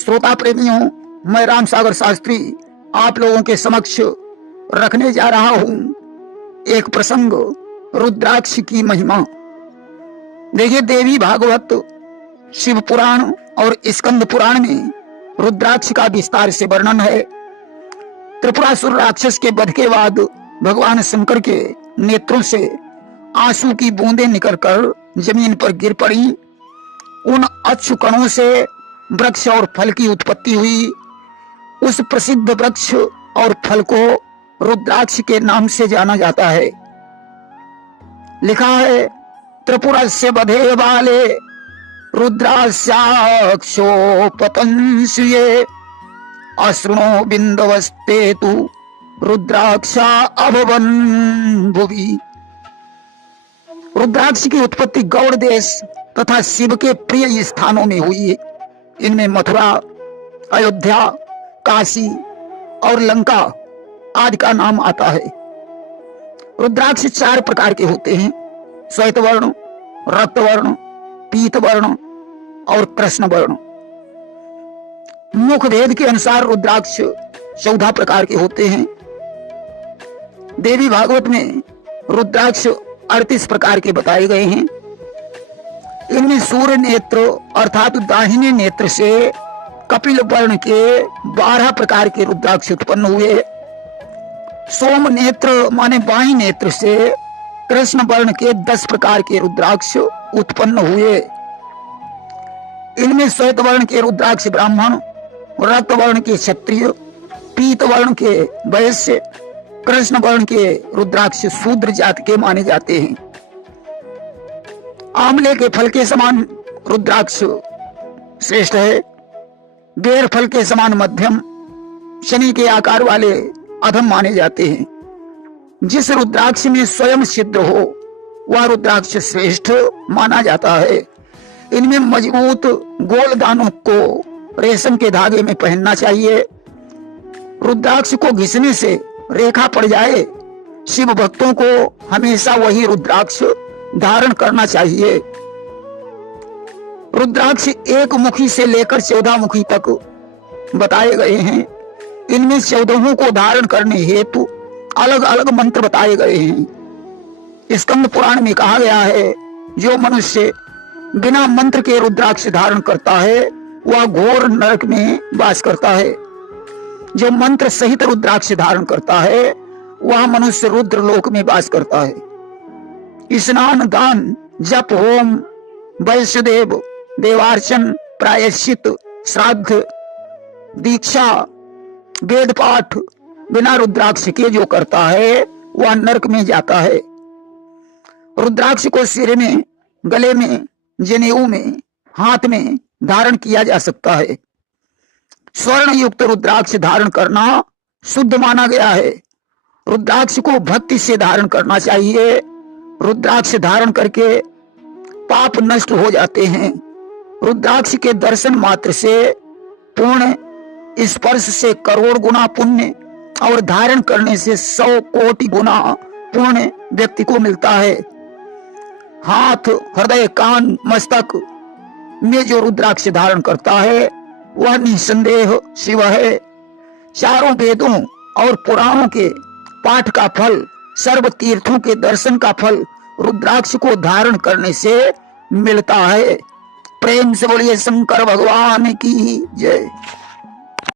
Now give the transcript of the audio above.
श्रोता प्रेमियों, मैं राम सागर शास्त्री आप लोगों के समक्ष रखने जा रहा हूं एक प्रसंग, रुद्राक्ष की महिमा। देखिए, देवी भागवत, शिव पुराण और स्कंद पुराण में रुद्राक्ष का विस्तार से वर्णन है। त्रिपुरासुर राक्षस के वध के बाद भगवान शंकर के नेत्रों से आंसू की बूंदें निकलकर जमीन पर गिर पड़ी। उन अश्रु कणों से वृक्ष और फल की उत्पत्ति हुई। उस प्रसिद्ध वृक्ष और फल को रुद्राक्ष के नाम से जाना जाता है। लिखा है, त्रिपुरस्य वधे बाले रुद्राक्षो पतंस्ये अश्रुणो बिंदवस्ते तु रुद्राक्षा अभवन भुवि। रुद्राक्ष की उत्पत्ति गौड़ देश तथा शिव के प्रिय स्थानों में हुई। इनमें मथुरा, अयोध्या, काशी और लंका आदि का नाम आता है। रुद्राक्ष 4 प्रकार के होते हैं: श्वेत वर्ण, रक्त वर्ण, पीत वर्ण और कृष्ण वर्ण। मुख भेद के अनुसार रुद्राक्ष 14 प्रकार के होते हैं। देवी भागवत में रुद्राक्ष 38 प्रकार के बताए गए हैं। इनमें सूर्य नेत्र अर्थात दाहिने नेत्र से कपिल वर्ण के 12 प्रकार के रुद्राक्ष उत्पन्न हुए। सोम नेत्र माने बाई नेत्र से कृष्ण वर्ण के 10 प्रकार के रुद्राक्ष उत्पन्न हुए। इनमें श्वेत वर्ण के रुद्राक्ष ब्राह्मण, रक्त वर्ण के क्षत्रिय, पीत वर्ण के वैश्य, कृष्ण वर्ण के रुद्राक्ष शूद्र जाति के माने जाते हैं। आंवले के फल के समान रुद्राक्ष श्रेष्ठ है। बेर फल के समान मध्यम, शनि के आकार वाले अधम माने जाते हैं। जिस रुद्राक्ष में स्वयं सिद्ध हो वह रुद्राक्ष श्रेष्ठ माना जाता है। इनमें मजबूत गोल दानों को रेशम के धागे में पहनना चाहिए। रुद्राक्ष को घिसने से रेखा पड़ जाए, शिव भक्तों को हमेशा वही रुद्राक्ष धारण करना चाहिए। रुद्राक्ष 1 मुखी से लेकर 14 मुखी तक बताए गए हैं। इनमें 14 को धारण करने हेतु अलग अलग मंत्र बताए गए हैं। स्कंद पुराण में कहा गया है, जो मनुष्य बिना मंत्र के रुद्राक्ष धारण करता है वह घोर नरक में वास करता है। जो मंत्र सहित रुद्राक्ष धारण करता है वह मनुष्य रुद्र लोक में वास करता है। स्नान, दान, जप, होम, वैष्णदेव, देवार्चन, प्रायश्चित, श्राद्ध, दीक्षा, वेद पाठ बिना रुद्राक्ष के जो करता है वह नरक में जाता है। रुद्राक्ष को सिर में, गले में, जनेऊ में, हाथ में धारण किया जा सकता है। स्वर्ण युक्त रुद्राक्ष धारण करना शुद्ध माना गया है। रुद्राक्ष को भक्ति से धारण करना चाहिए। रुद्राक्ष धारण करके पाप नष्ट हो जाते हैं। रुद्राक्ष के दर्शन मात्र से पूर्ण, स्पर्श से करोड़ गुना पुण्य और धारण करने से 100 कोटि गुना पुण्य व्यक्ति को मिलता है। हाथ, हृदय, कान, मस्तक में जो रुद्राक्ष धारण करता है वह निसंदेह शिव है। चारों वेदों और पुराणों के पाठ का फल, सर्व तीर्थों के दर्शन का फल रुद्राक्ष को धारण करने से मिलता है। प्रेम से बोलिए शंकर भगवान की जय।